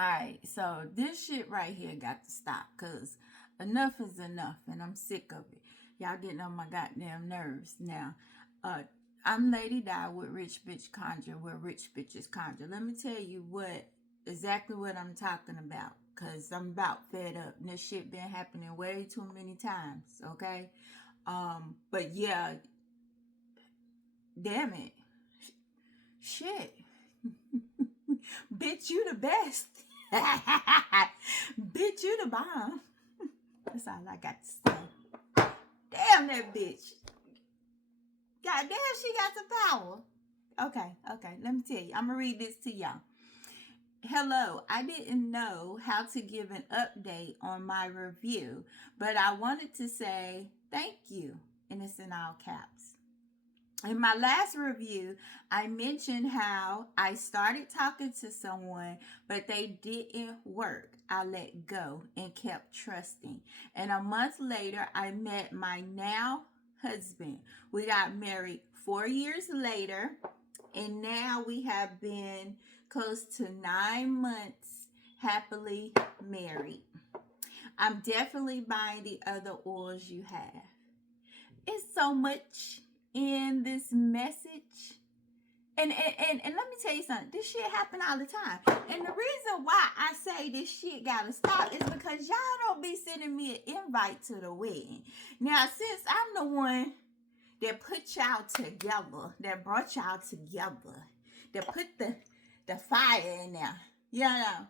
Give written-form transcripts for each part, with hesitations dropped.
Alright, so this shit right here got to stop because enough is enough and I'm sick of it. Y'all getting on my goddamn nerves now. Uh, I'm Lady Di with Rich Bitch Conjure, where Rich Bitches Conjure. Let me tell you exactly what I'm talking about because I'm about fed up and this shit been happening way too many times, okay? But yeah, damn it. Shit. Bitch, you the best. Bitch, you the bomb. That's all I got to say. Damn that bitch. God damn, she got some power. Okay. Let me tell you. I'm going to read this to y'all. Hello, I didn't know how to give an update on my review, but I wanted to say thank you. And it's in all caps. In my last review, I mentioned how I started talking to someone, but they didn't work. I let go and kept trusting. And a month later, I met my now husband. We got married 4 years later, and now we have been close to 9 months happily married. I'm definitely buying the other oils you have. It's so much in this message. And let me tell you something. This shit happen all the time. And the reason why I say this shit gotta stop is because y'all don't be sending me an invite to the wedding. Now, since I'm the one that put y'all together, that brought y'all together, that put the fire in there. You know,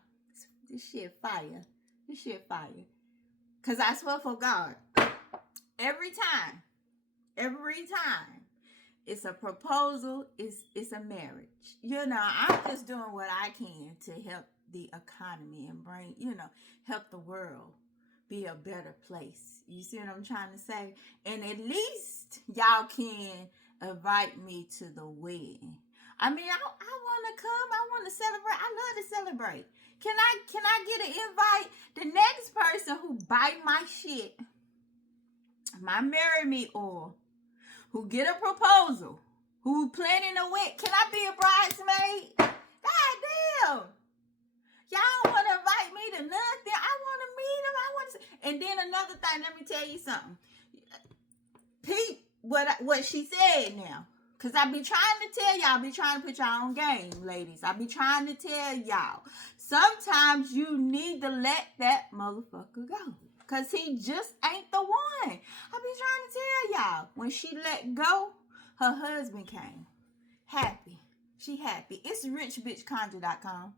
this shit fire. This shit fire. Because I swear for God, every time, it's a proposal, it's a marriage. You know, I'm just doing what I can to help the economy and bring, help the world be a better place. You see what I'm trying to say? And at least y'all can invite me to the wedding. I mean, I want to come. I want to celebrate. I love to celebrate. Can I get an invite? The next person who bite my shit, my marry me oil, who get a proposal, who planning a wedding, can I be a bridesmaid? God damn. Y'all don't want to invite me to nothing. I want to meet them. And then another thing, let me tell you something. Pete, what she said now. Because I be trying to tell y'all, I be trying to put y'all on game, ladies. I be trying to tell y'all. Sometimes you need to let that motherfucker go. Because he just ain't the one. I be trying to tell y'all. When she let go, her husband came. Happy. She happy. It's richbitchconjure.com.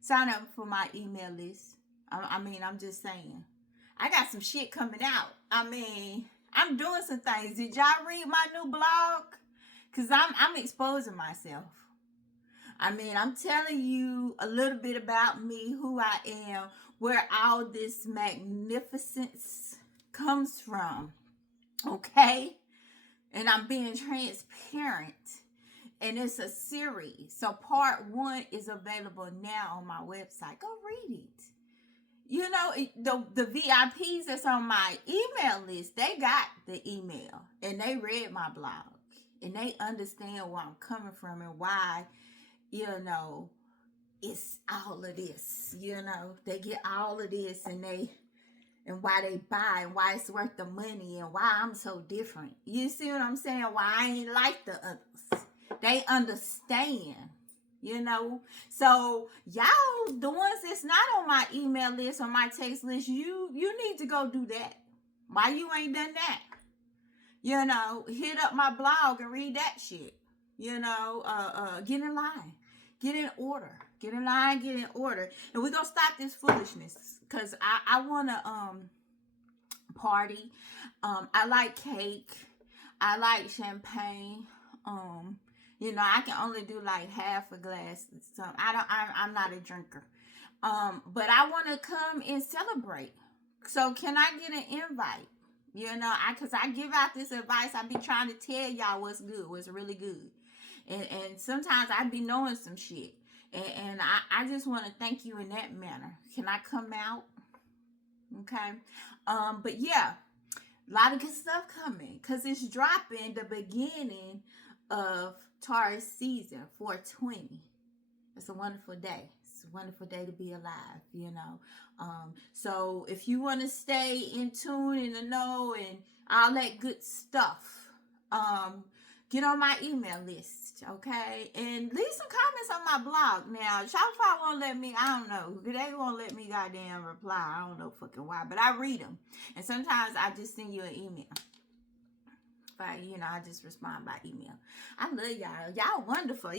Sign up for my email list. I'm just saying. I got some shit coming out. I'm doing some things. Did y'all read my new blog? Because I'm exposing myself. I'm telling you a little bit about me, who I am, where all this magnificence comes from. Okay? And I'm being transparent. And it's a series. So part 1 is available now on my website. Go read it. You know, the VIPs that's on my email list, they got the email. And they read my blog. And they understand where I'm coming from and why, it's all of this. They get all of this and why they buy and why it's worth the money and why I'm so different. You see what I'm saying? Why I ain't like the others. They understand, So y'all, the ones that's not on my email list or my text list, you need to go do that. Why you ain't done that? Hit up my blog and read that shit. Get in line. Get in order. Get in line, get in order. And we're going to stop this foolishness. Because I want to party. I like cake. I like champagne. I can only do like half a glass. So I'm not a drinker. But I want to come and celebrate. So can I get an invite? Because I give out this advice. I be trying to tell y'all what's good, what's really good. And sometimes I be knowing some shit. And I just want to thank you in that manner. Can I come out? Okay. But yeah, a lot of good stuff coming. Because it's dropping the beginning of Taurus season, 420. It's a wonderful day. It's a wonderful day to be alive, So if you want to stay in tune, in the know, and all that good stuff, get on my email list, okay? And leave some comments on my blog. Now, Shopify won't let me, I don't know. They won't let me goddamn reply. I don't know fucking why, but I read them. And sometimes I just send you an email. I just respond by email. I love y'all. Y'all wonderful.